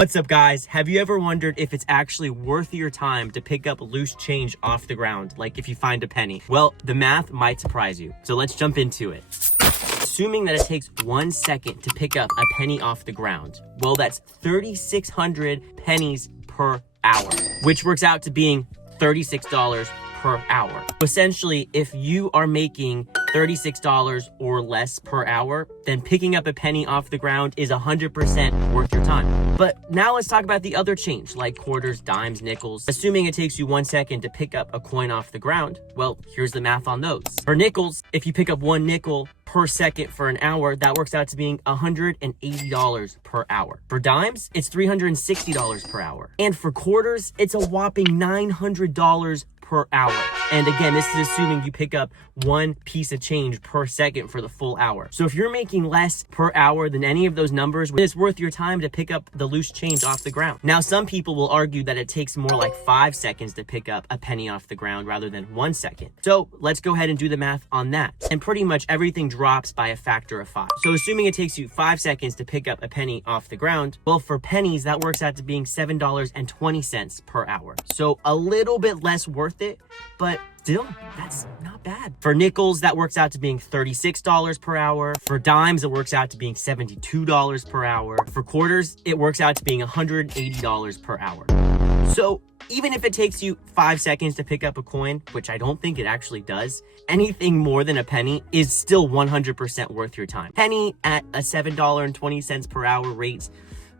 What's up, guys? Have you ever wondered if it's actually worth your time to pick up loose change off the ground, like if you find a penny? Well, the math might surprise you, so let's jump into it. Assuming that it takes 1 second to pick up a penny off the ground, well, that's 3,600 pennies per hour, which works out to being $36 per hour. Essentially, if you are making $36 or less per hour, then picking up a penny off the ground is 100% worth your time. But now let's talk about the other change, like quarters, dimes, nickels. Assuming it takes you 1 second to pick up a coin off the ground, well, here's the math on those. For nickels, if you pick up 1 nickel per second for an hour, that works out to being $180 per hour. For dimes, it's $360 per hour. And for quarters, it's a whopping $900 per hour. And again, this is assuming you pick up 1 piece of change per second for the full hour. So if you're making less per hour than any of those numbers, it's worth your time to pick up the loose change off the ground. Now, some people will argue that it takes more like 5 seconds to pick up a penny off the ground rather than 1 second. So let's go ahead and do the math on that. And pretty much everything drops by a factor of 5. So assuming it takes you 5 seconds to pick up a penny off the ground, well, for pennies, that works out to being $7.20 per hour. So a little bit less worth it, but still, that's not bad. For nickels, that works out to being $36 per hour. For dimes, it works out to being $72 per hour. For quarters, it works out to being $180 per hour. So even if it takes you 5 seconds to pick up a coin, which I don't think it actually does, anything more than a penny is still 100% worth your time. Penny at a $7.20 per hour rate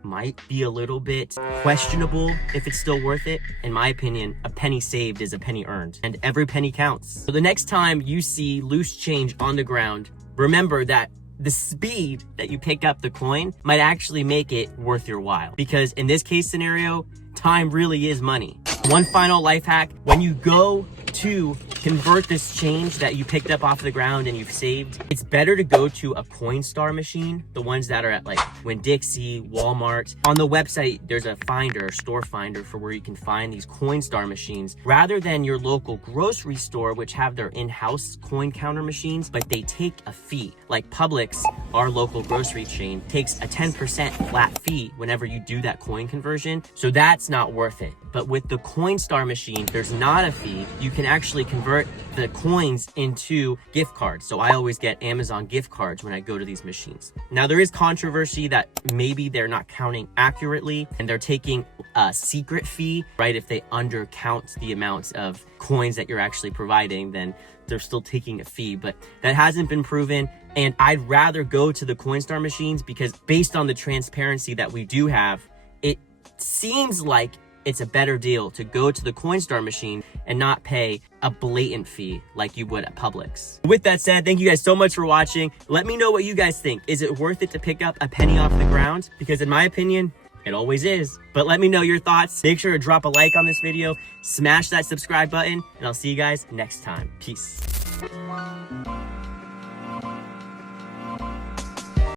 might be a little bit questionable if it's still worth it. In my opinion, a penny saved is a penny earned, and every penny counts. So the next time you see loose change on the ground, remember that the speed that you pick up the coin might actually make it worth your while. Because in this case scenario, time really is money. One final life hack: when you go to convert this change that you picked up off the ground and you've saved, it's better to go to a Coinstar machine, the ones that are at like Winn-Dixie, Walmart. On the website, there's a finder, store finder, for where you can find these Coinstar machines, rather than your local grocery store, which have their in-house coin counter machines, but they take a fee. Like Publix, our local grocery chain, takes a 10% flat fee whenever you do that coin conversion, so that's not worth it. But with the Coinstar machine, there's not a fee. You can actually convert the coins into gift cards. So I always get Amazon gift cards when I go to these machines. Now, there is controversy that maybe they're not counting accurately and they're taking a secret fee, right? If they undercount the amounts of coins that you're actually providing, then they're still taking a fee, but that hasn't been proven. And I'd rather go to the Coinstar machines because based on the transparency that we do have, it seems like it's a better deal to go to the Coinstar machine and not pay a blatant fee like you would at Publix. With that said, thank you guys so much for watching. Let me know what you guys think. Is it worth it to pick up a penny off the ground? Because in my opinion, it always is. But let me know your thoughts. Make sure to drop a like on this video, smash that subscribe button, and I'll see you guys next time. Peace.